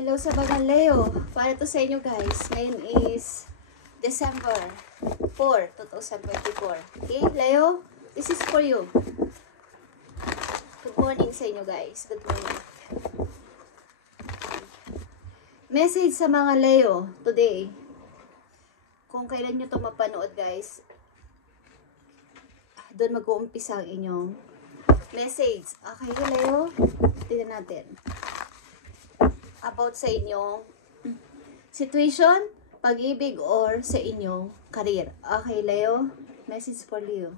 Hello sa mga Leo. Para to sa inyo guys. Ngayon is December 4, 2024. Okay, Leo? This is for you. Good morning sa inyo guys. Good morning. Message sa mga Leo today. Kung kailan nyo ito mapanood guys, doon mag-uumpisa ang inyong message. Okay, Leo? Tignan natin. About sa inyong situation, pag-ibig, or sa inyong career. Okay, Leo? Message for Leo.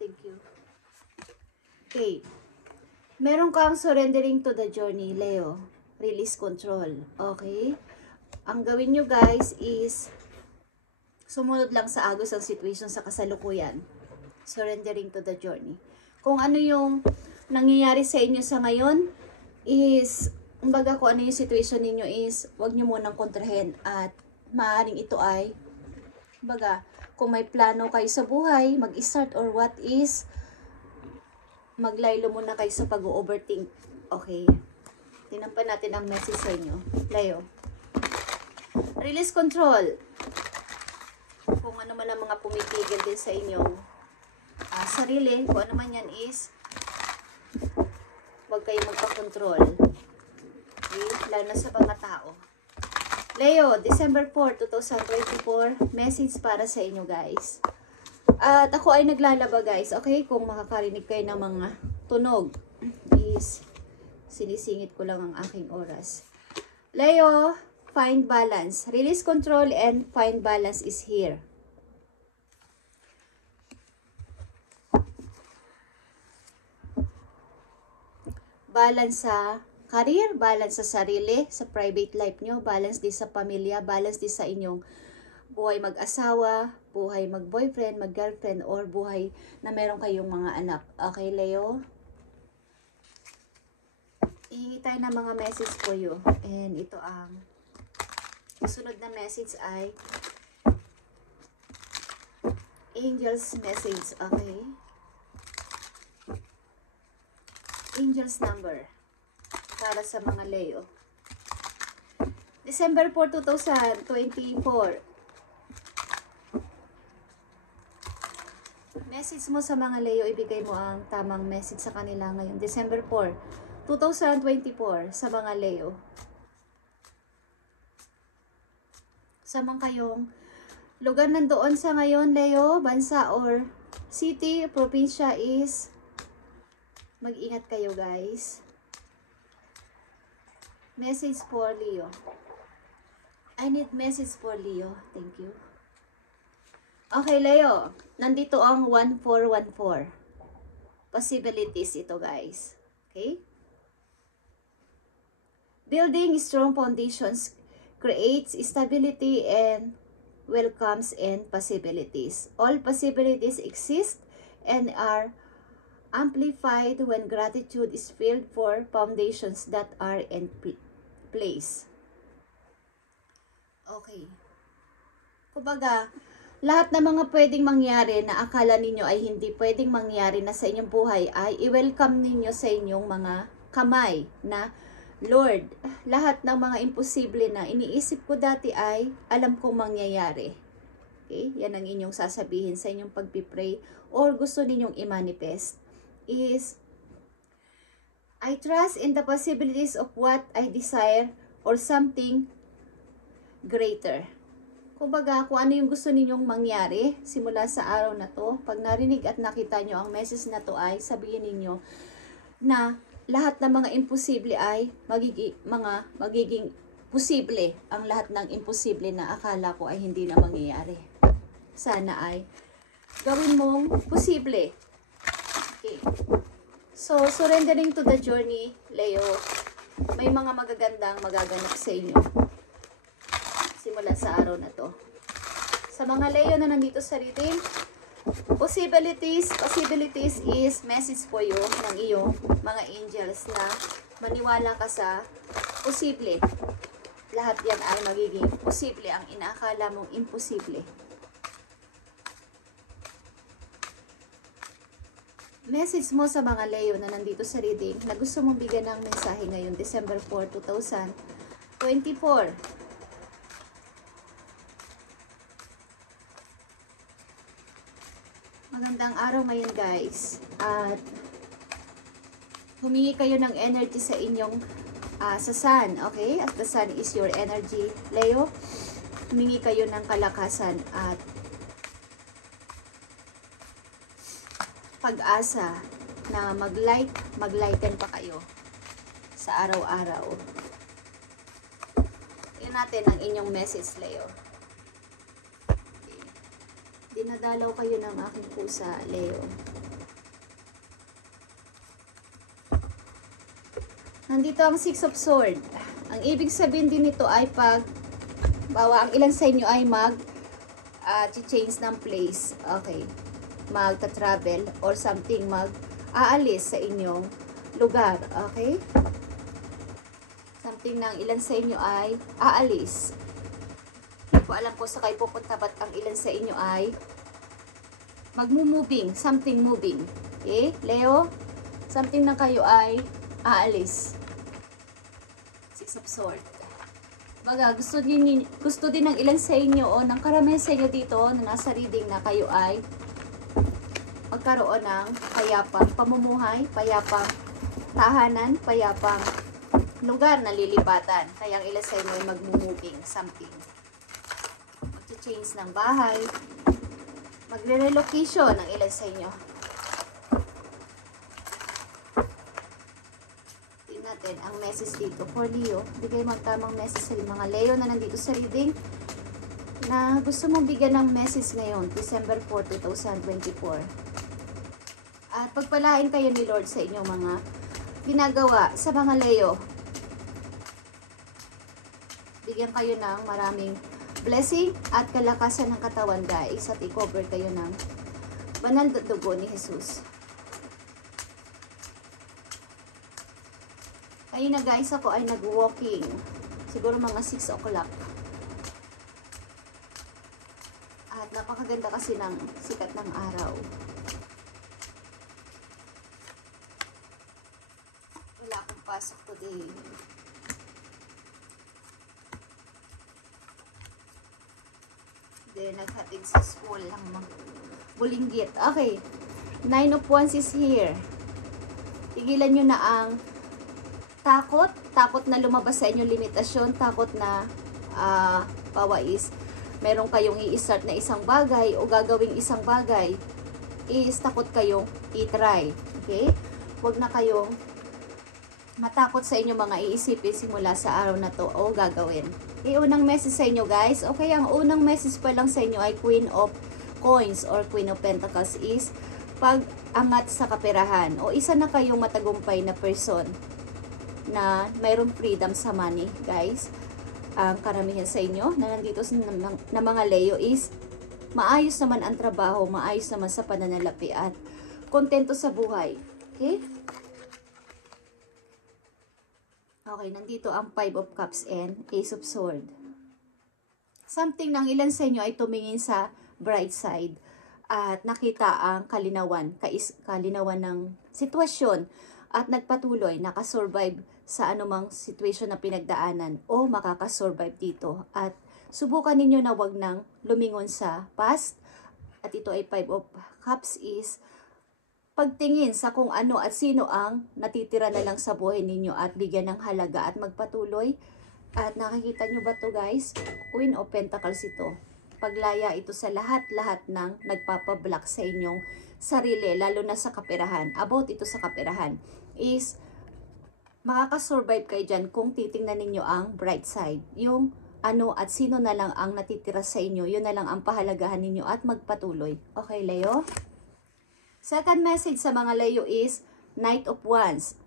Thank you. Okay. Meron kang surrendering to the journey, Leo. Release control. Okay? Ang gawin nyo guys is sumunod lang sa agos ang situation sa kasalukuyan. Surrendering to the journey. Kung ano yung nangyayari sa inyo sa ngayon is kumbaga kung ano yung situation ninyo is, wag nyo munang kontrahin at maaaring ito ay, kumbaga, kung may plano kayo sa buhay, mag-start or what is, maglaylo muna kayo sa pag-overthink. Okay. Tingnan pa natin ang message sa inyo. Leo. Release control. Kung ano man ang mga pumipigil din sa inyong sarili, kung ano man yan is, wag kayo magpa-control. Okay? Lalo na sa mga tao. Leo, December 4, 2024, message para sa inyo guys. At ako ay naglalaba guys, okay? Kung makakarinig kayo ng mga tunog, is sinisingit ko lang ang aking oras. Leo, find balance. Release control and find balance is here. Balance sa career, balance sa sarili, sa private life nyo, balance din sa pamilya, balance din sa inyong buhay mag-asawa, buhay mag-boyfriend, mag-girlfriend, or buhay na meron kayong mga anak. Okay, Leo? Ihingi tayo ng mga message for you. And ito ang sunod na message ay Angel's message. Okay? Angel's number para sa mga Leo. December 4, 2024. Message mo sa mga Leo, ibigay mo ang tamang message sa kanila ngayon. December 4, 2024 sa mga Leo. Sa mga kayong lugar nandoon sa ngayon, Leo, bansa or city, probinsya is mag-ingat kayo guys. Message for Leo. I need message for Leo. Thank you. Okay, Leo. Nandito ang 1414. Possibilities ito, guys. Okay? Building strong foundations creates stability and welcomes and possibilities. All possibilities exist and are amplified when gratitude is filled for foundations that are in place. Okay. Kumbaga, lahat ng mga pwedeng mangyari na akala ninyo ay hindi pwedeng mangyari na sa inyong buhay ay i-welcome ninyo sa inyong mga kamay na Lord, lahat ng mga imposible na iniisip ko dati ay alam kong mangyayari. Okay? Yan ang inyong sasabihin sa inyong pagpipray or gusto ninyong i-manifest is I trust in the possibilities of what I desire or something greater. Kumbaga, kung ano yung gusto ninyong mangyari simula sa araw na to, pag narinig at nakita nyo ang message na to ay sabihin ninyo na lahat ng mga imposible ay magiging posible. Ang lahat ng imposible na akala ko ay hindi na mangyayari. Sana ay gawin mong posible. Okay. So, surrendering to the journey, Leo, may mga magagandang magaganap sa inyo simula sa araw na to. Sa mga Leo na nandito sa reading, possibilities is message for you ng iyong mga angels na maniwala ka sa posible. Lahat yan ay magiging posible ang inaakala mong imposible. Message mo sa mga Leo na nandito sa reading na gusto mong bigyan ng mensahe ngayon, December 4, 2024. 24. Magandang araw ngayon guys. At humingi kayo ng energy sa inyong sa sun, okay? At the sun is your energy, Leo. Humingi kayo ng kalakasan at pag-asa na maglighten pa kayo sa araw-araw. Tingnan natin ang inyong message, Leo. Okay. Dinadalaw kayo ng aking pusa, Leo. Nandito ang Six of Swords. Ang ibig sabihin din nito ay pag ang ilan sa inyo ay change ng place. Okay. Magta-travel or something, aalis sa inyong lugar. Okay? Something ng ilan sa inyo ay aalis. Hindi ko alam po sa kayo pupunta, but ang ilan sa inyo ay magmo-moving, something moving. Okay? Leo, something na kayo ay aalis. Six of Swords. Baga, gusto din ng ilan sa inyo o ng karamihan sa inyo dito na nasa reading na kayo ay magkaroon ng payapang pamumuhay, payapang tahanan, payapang lugar na lilipatan. Kaya ang ilan sa inyo ay mag-moving something. Mag-change ng bahay. Magre-relocation ang ilan sa inyo. Tingnan natin ang message dito for Leo. Bigay magtamang message sa mga Leo na nandito sa reading na gusto mong bigyan ng message ngayon, December 4, 2024. At pagpalain kayo ni Lord sa inyong mga ginagawa sa mga Leo. Bigyan kayo ng maraming blessing at kalakasan ng katawan guys. At i-cover kayo ng banal na dugo ni Jesus. Ayun na guys, ako ay nag-walking. Siguro mga 6 o'clock. At napakaganda kasi ng sikat ng araw. Wala akong pasok today. Then, naghatid sa school lang bulinggit. Okay. 9 of Wands is here. Tigilan nyo na ang takot. Takot na lumabas sa inyong limitasyon. Takot na pawais. Meron kayong i-start na isang bagay o gagawing isang bagay. Takot kayong i-try. Okay? Huwag na kayong matakot sa inyo mga iisipin simula sa araw na to o gagawin. Okay, unang message sa inyo guys. Okay, ang unang message pa lang sa inyo ay Queen of Coins or Queen of Pentacles is pag-angat sa kaperahan o isa na kayong matagumpay na person na mayroong freedom sa money guys. Ang karamihan sa inyo na nandito na mga Leo is maayos naman ang trabaho, maayos naman sa pananalapi at kontento sa buhay. Okay? Okay, nandito ang 5 of Cups and Ace of Swords. Something ng ilan sa inyo ay tumingin sa bright side at nakita ang kalinawan ng sitwasyon at nagpatuloy, nakasurvive sa anumang sitwasyon na pinagdaanan o makakasurvive dito. At subukan ninyo na wag nang lumingon sa past. At ito ay 5 of Cups is pagtingin sa kung ano at sino ang natitira na lang sa buhay ninyo at bigyan ng halaga at magpatuloy. At nakikita nyo ba to guys? Queen of Pentacles ito. Paglaya ito sa lahat-lahat ng nagpapablock sa inyong sarili, lalo na sa kaperahan. About ito sa kaperahan is makakasurvive kayo dyan kung titingnan ninyo ang bright side. Yung ano at sino na lang ang natitira sa inyo, yun na lang ang pahalagahan ninyo at magpatuloy. Okay, Leo? Second message sa mga Leo is Knight of Wands.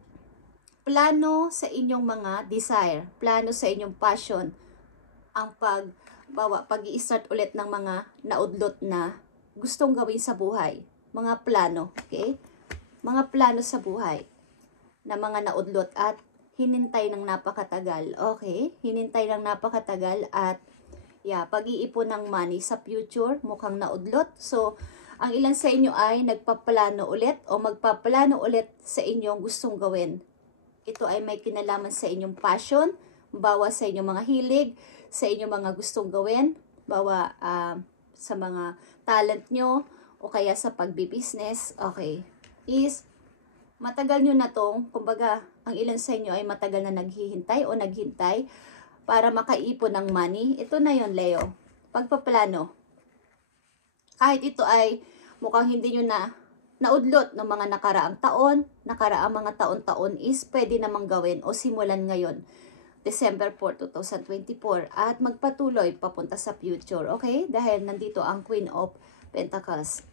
Plano sa inyong mga desire, plano sa inyong passion, ang pag-i-start ulit ng mga naudlot na gustong gawin sa buhay. Mga plano, okay? Mga plano sa buhay na mga naudlot at hinintay ng napakatagal. Okay? Hinintay ng napakatagal at pag-iipon ng money sa future, mukhang naudlot. So, ang ilan sa inyo ay nagpaplano ulit o magpaplano ulit sa inyong gustong gawin. Ito ay may kinalaman sa inyong passion, bawa sa inyong mga hilig, sa inyong mga gustong gawin, bawa sa mga talent nyo, o kaya sa pagbibusiness, okay, is matagal nyo na tong, kumbaga, ang ilan sa inyo ay matagal na naghihintay o naghintay para makaipon ng money. Ito na yon, Leo. Pagpaplano. Kahit ito ay mukhang hindi nyo na naudlot ng mga nakaraang taon, nakaraang mga taon-taon is pwede namang gawin o simulan ngayon. December 4, 2024 at magpatuloy papunta sa future, okay? Dahil nandito ang Queen of Pentacles.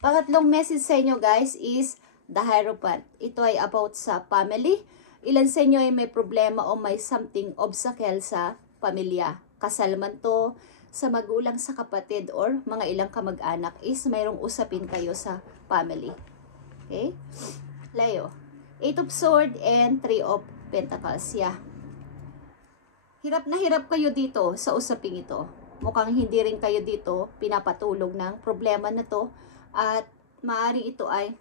Pangatlong message sa inyo guys is the Hierophant. Ito ay about sa family. Ilan sa inyo ay may problema o may something obstacle sa pamilya. Kasal man to, sa magulang, sa kapatid, or mga ilang kamag-anak is mayroong usapin kayo sa family. Okay? Leo. 8 of Swords and 3 of Pentacles. Yeah. Hirap na hirap kayo dito sa usaping ito. Mukhang hindi rin kayo dito pinapatulog ng problema na to. At maaari ito ay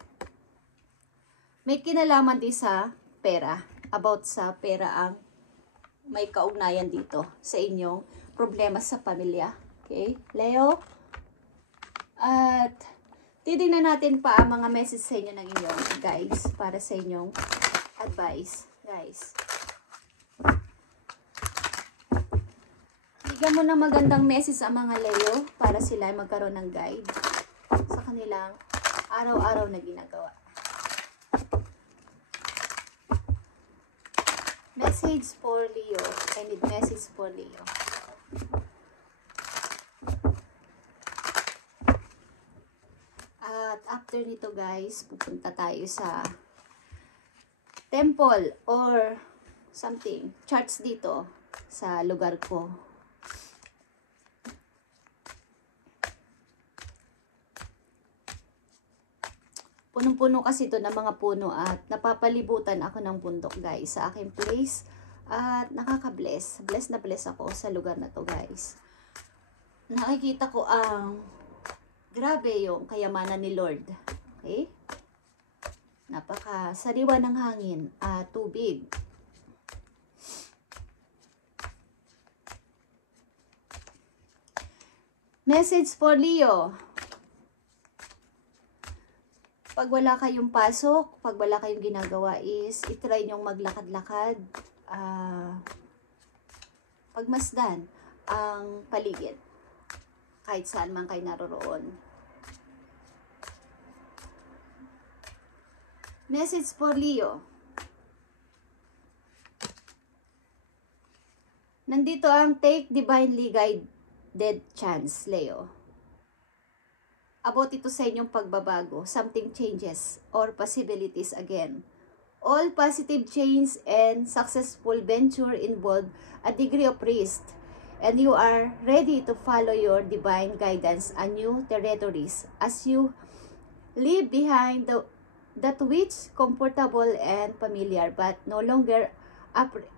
may kinalaman din sa pera. About sa pera ang may kaugnayan dito sa inyong problema sa pamilya. Okay, Leo? At titignan natin pa ang mga message sa inyo ng inyong guys para sa inyong advice. Guys. Bigyan mo ng magandang message ang mga Leo para sila ay magkaroon ng guide sa kanilang araw-araw na ginagawa. Message for Leo. I need message for Leo. At after nito guys, pupunta tayo sa temple or something, church dito sa lugar ko. Punong-puno kasi ito ng mga puno at napapalibutan ako ng bundok guys sa aking place. At nakaka-bless. Bless na bless ako sa lugar na to guys. Nakikita ko ang grabe yung kayamanan ni Lord. Okay? Napaka-sariwa ng hangin at tubig. Message for Leo. Pag wala kayong pasok, pag wala kayong ginagawa is, itry nyong maglakad-lakad, pagmasdan ang paligid, kahit saan man kayo naroroon. Message for Leo. Nandito ang take divinely guided chance, Leo. About ito sa inyong pagbabago, something changes or possibilities again. All positive change and successful venture involve a degree of risk, and you are ready to follow your divine guidance and new territories as you leave behind that which comfortable and familiar but no longer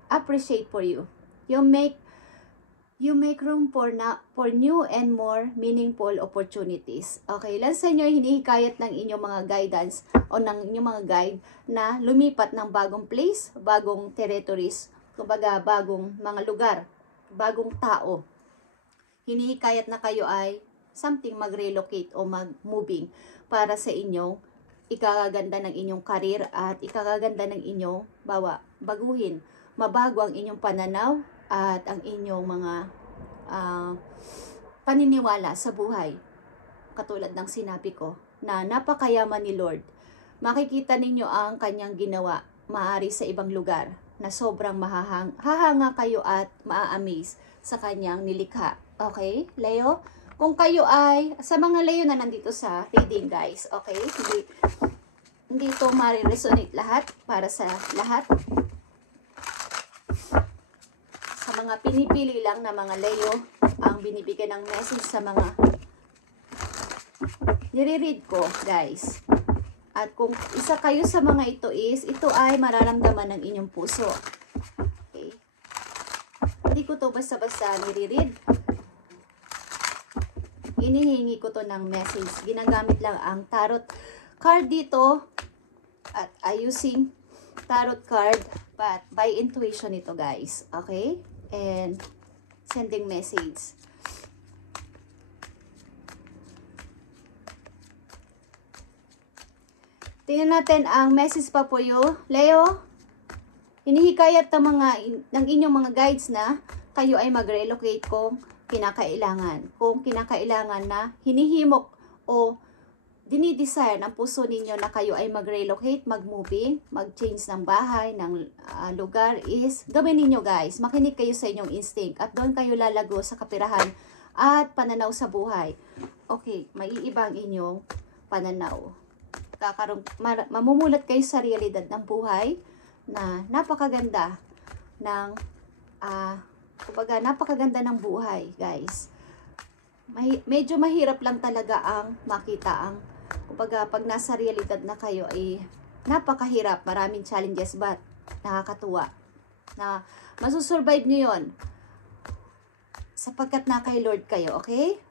appreciate for you. You make room for new and more meaningful opportunities. Okay, lang sa inyo hinihikayat ng inyong mga guidance o ng inyong mga guide na lumipat ng bagong place, bagong territories, kumbaga bagong mga lugar, bagong tao. Hinihikayat na kayo ay something mag-relocate o mag-moving para sa inyong ikagaganda ng inyong karir at ikagaganda ng inyong baguhin. Mabago ang inyong pananaw at ang inyong mga paniniwala sa buhay. Katulad ng sinabi ko na napakayaman ni Lord. Makikita ninyo ang kanyang ginawa maaari sa ibang lugar na sobrang hahanga kayo at maa-amaze sa kanyang nilikha. Okay, Leo? Kung kayo ay, sa mga Leo na nandito sa reading guys, okay? Hindi ito ma-resonate lahat para sa lahat. Mga pinipili lang na mga Leo ang binibigyan ng message sa mga nire-read ko guys. At kung isa kayo sa mga ito is, ito ay mararamdaman ng inyong puso. Okay? Hindi ko to basta-basta nire-read. Inihingi ko to ng message. Ginagamit lang ang tarot card dito at using tarot card, but by intuition ito guys, okay? And sending message. Tingnan natin ang message pa po yo. Leo, hinihikayat ng inyong mga guides na kayo ay mag-relocate kung kinakailangan. Kung kinakailangan na hinihimok o dinidesire ng puso ninyo na kayo ay mag-relocate, mag-moving, mag-change ng bahay, ng lugar is gawin ninyo guys. Makinig kayo sa inyong instinct at doon kayo lalago sa kapirahan at pananaw sa buhay. Okay, maiiba ang inyong pananaw. Mamumulat kayo sa realidad ng buhay na napakaganda ng kumbaga napakaganda ng buhay guys. Medyo mahirap lang talaga ang makita ang kumbaga pag nasa realidad na kayo ay napakahirap, maraming challenges, but nakakatuwa na masusurvive nyo yun sapagkat na kay Lord kayo, okay?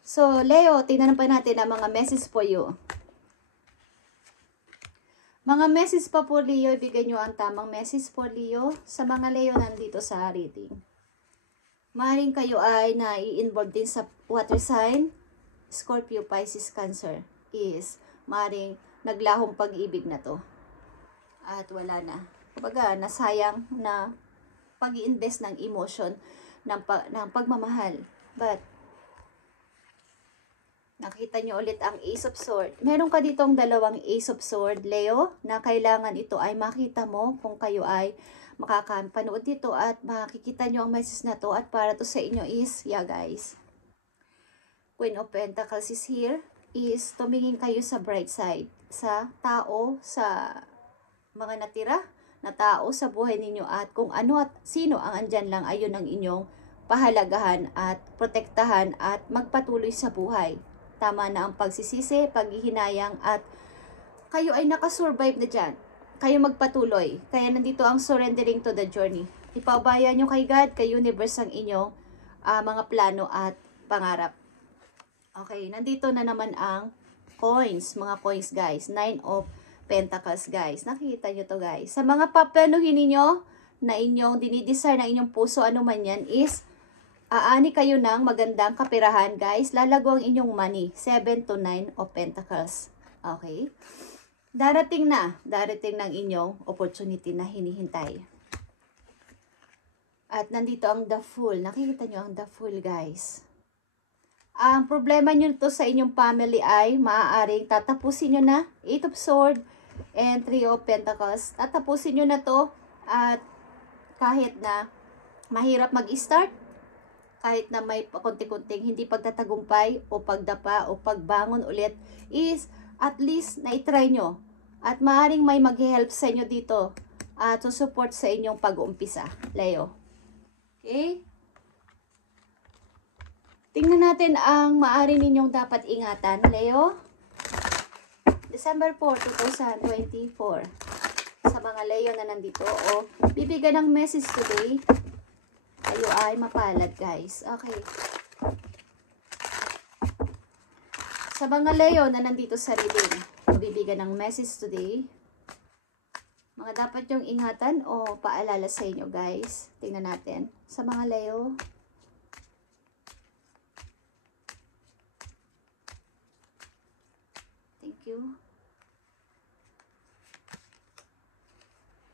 So Leo, tingnan pa natin ang mga message for you. Mga message pa po Leo, ibigay nyo ang tamang message po Leo sa mga Leo nandito sa reading. Maaaring kayo ay nai-involve din sa water sign, Scorpio, Pisces, Cancer, is maaaring naglahong pag-ibig na to. At wala na. Kumbaga, nasayang na pag-i-invest ng emotion, ng pagmamahal. But, nakita nyo ulit ang Ace of Swords. Meron ka ditong dalawang Ace of Swords, Leo, na kailangan ito ay makita mo kung kayo ay makakapanood dito at makikita nyo ang message na to at para to sa inyo is, yeah guys, Queen of Pentacles is here, is tumingin kayo sa bright side, sa tao, sa mga natira na tao sa buhay ninyo at kung ano at sino ang andyan lang, ayun ang inyong pahalagahan at protektahan at magpatuloy sa buhay. Tama na ang pagsisisi, paghihinayang at kayo ay nakasurvive na dyan. Kayo magpatuloy. Kaya nandito ang surrendering to the journey. Ipaubaya nyo kay God, kay universe ang inyong mga plano at pangarap. Okay, nandito na naman ang coins, mga coins guys. 9 of Pentacles guys. Nakikita nyo to guys. Sa mga paplanuhin ninyo na inyong dinidesire ng inyong puso, ano man yan, is aani kayo ng magandang kapirahan guys. Lalago ang inyong money. 7 to 9 of Pentacles. Okay. Darating ng inyong opportunity na hinihintay. At nandito ang the Fool. Nakikita nyo ang the Fool guys. Ang problema nyo to sa inyong family ay maaaring tatapusin nyo na 8 of Swords and 3 of Pentacles. Tatapusin nyo na to at kahit na mahirap mag-start, kahit na may konti-kunting hindi pagtatagumpay o pagdapa o pagbangon ulit, is at least na-try nyo. At maaaring may mag-help sa inyo dito to support sa inyong pag-uumpisa, Leo. Okay? Tingnan natin ang maaari ninyong dapat ingatan, Leo. December 4, 2024. Sa mga Leo na nandito, o bibigyan ng message today, kayo ay mapalad, guys. Okay. Sa mga Leo na nandito sa reading, bibigyan ng message today, mga dapat yung ingatan o paalala sa inyo, guys. Tingnan natin. Sa mga Leo,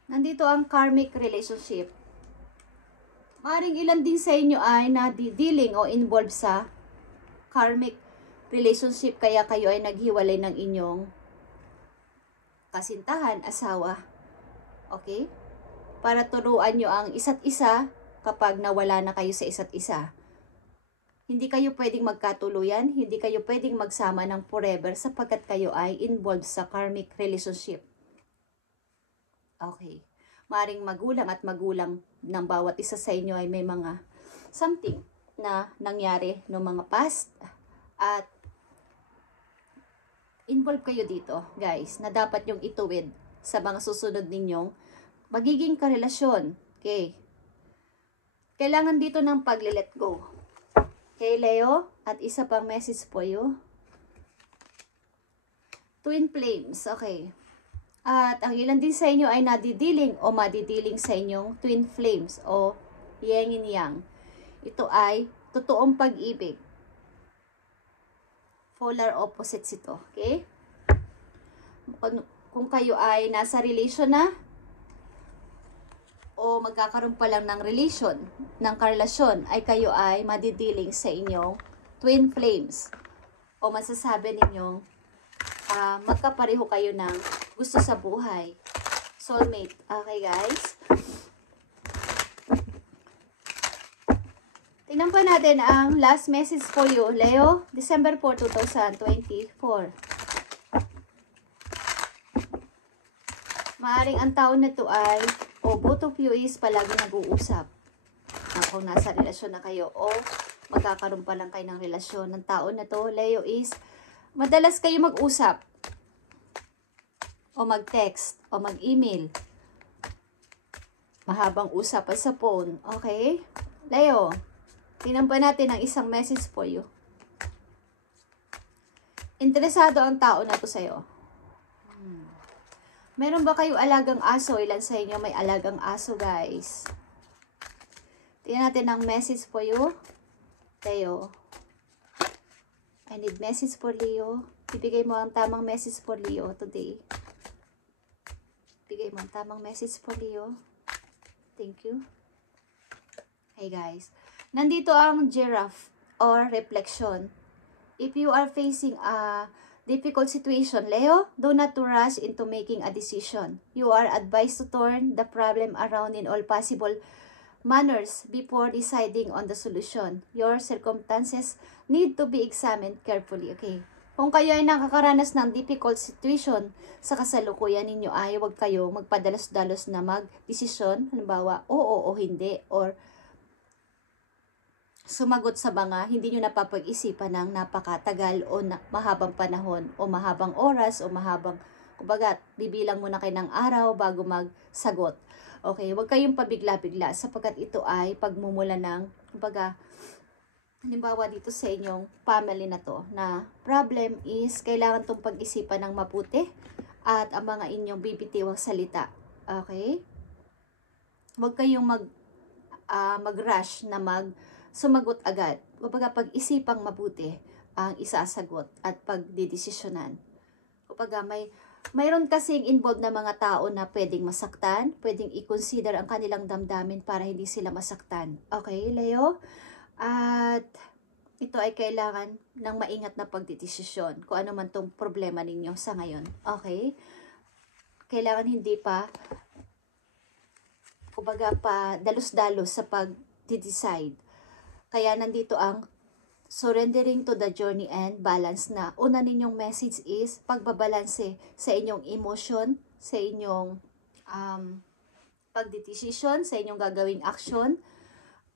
nandito ang karmic relationship. Maring ilan din sa inyo ay nadidealing o involved sa karmic relationship kaya kayo ay naghiwalay ng inyong kasintahan, asawa. Okay? Para turuan nyo ang isa't isa kapag nawala na kayo sa isa't isa. Hindi kayo pwedeng magkatuluyan, hindi kayo pwedeng magsama ng forever sapagkat kayo ay involved sa karmic relationship. Okay. Maring magulang at magulang ng bawat isa sa inyo ay may mga something na nangyari no mga past at involved kayo dito, guys, na dapat yung ituwid sa mga susunod ninyong magiging karelasyon. Okay. Kailangan dito ng pag-let go. Okay, Leo? At isa pang message po you. Twin flames. Okay. At ang ilan din sa inyo ay nadidiling o madidiling sa inyong twin flames o yin and yang. Ito ay totoong pag-ibig. Polar opposites ito. Okay? Kung kayo ay nasa relation na o magkakaroon pa lang ng karelasyon, ay kayo ay madidiling sa inyong twin flames. O masasabi ninyong magkapareho kayo ng gusto sa buhay. Soulmate. Okay, guys? Tingnan pa natin ang last message for you, Leo, December 4, 2024. Maaring ang taon na ito ay, both of you is palagi nag-uusap. Kung nasa relasyon na kayo o magkakaroon pa lang kayo ng relasyon ng taon na to, Leo, is madalas kayo mag-usap o mag-text o mag-email. Mahabang usapan sa phone. Okay? Leo, tingnan pa natin ang isang message for you. Interesado ang tao na to sa'yo. Meron ba kayo alagang aso? Ilan sa inyo may alagang aso, guys? Tingnan natin ang message for you. Leo. I need message for Leo. Ibigay mo ang tamang message for Leo today. Ibigay mo ang tamang message for Leo. Thank you. Hey, guys. Nandito ang giraffe or reflection. If you are facing a difficult situation, Leo, do not rush into making a decision. You are advised to turn the problem around in all possible manners before deciding on the solution. Your circumstances need to be examined carefully. Okay? Kung kayo ay nakakaranas ng difficult situation sa kasalukuyan ninyo, ay huwag kayo magpadalos-dalos na mag-desisyon. Halimbawa, oo o hindi, or sumagot sa mga hindi nyo napapag-isipan ng napakatagal o mahabang panahon o mahabang oras o mahabang, kumbaga, bibilang muna kayo ng araw bago magsagot. Okay, huwag kayong pabigla-bigla sapagkat ito ay pagmumula ng, kumbaga, halimbawa dito sa inyong family na to, na problem is kailangan itong pag-isipan ng mabuti at ang mga inyong bibitiwang salita. Okay? Huwag kayong mag-rush na sumagot agad. Kumbaga, pag-isipang mabuti ang isasagot at pagdidesisyonan. Kumbaga, mayroon kasing involved na mga tao na pwedeng masaktan, pwedeng i-consider ang kanilang damdamin para hindi sila masaktan. Okay, Leo? At ito ay kailangan ng maingat na pagdidesisyon kung ano man tong problema ninyo sa ngayon. Okay? Kailangan hindi pa, kumbaga, pa dalos-dalos sa pag-decide. Kaya nandito ang surrendering to the journey and balance na. Una ninyong message is pagbabalanse sa inyong emotion, sa inyong pagdedesisyon, sa inyong gagawing action,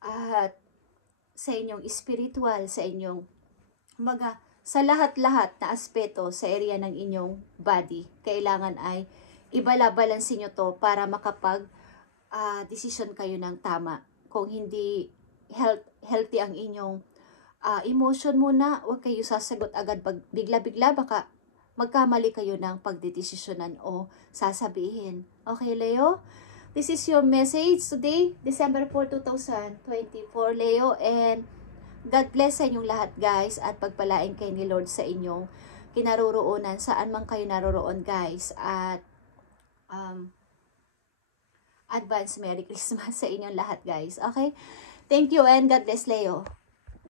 at sa inyong spiritual, sa inyong, kumbaga, sa lahat-lahat na aspeto sa area ng inyong body. Kailangan ay ibalabalansin nyo to para makapag-desisyon kayo ng tama. Kung hindi healthy ang inyong emotion muna, huwag kayo sasagot agad pag bigla-bigla, baka magkamali kayo ng pagdedesisyonan o sasabihin. Okay, Leo? This is your message today, December 4, 2024, Leo, and God bless sa inyong lahat, guys, at pagpalain kayo ni Lord sa inyong kinaroroonan, saan man kayo naroroon, guys, at advance Merry Christmas sa inyong lahat, guys. Okay? Thank you and God bless, Leo.